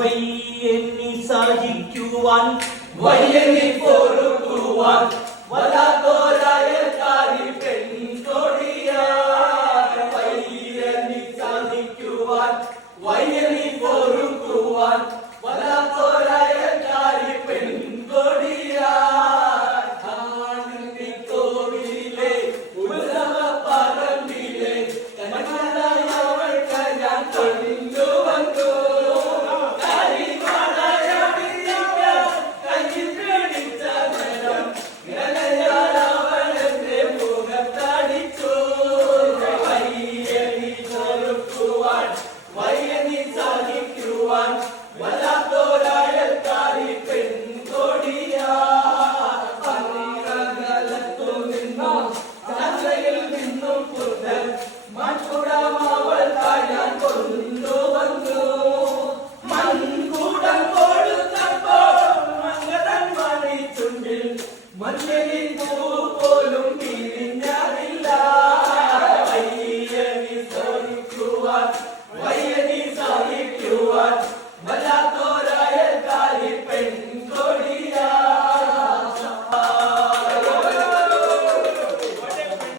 വയ്യെന്നി സഹിക്കുവാൻ വയ്യെന്നി പൊറുക്കുവാൻ വല്ലാത്തോരയൽക്കാരി പെൺകൊടിയാൻ വയ്യെന്നി സഹിക്കുവാൻ വയ്യെന്നി പൊറുക്കുവാൻ വല്ലാത്തോരയൽക്കാരി പെൺകൊടിയാൻ ആണിന്റെ കോവിലെ ഉത്സവ പറമ്പിലെ കനകയവൾക്ക് ഞാൻ കൊണ്ടുവന്നു മഞ്ഞളിൽ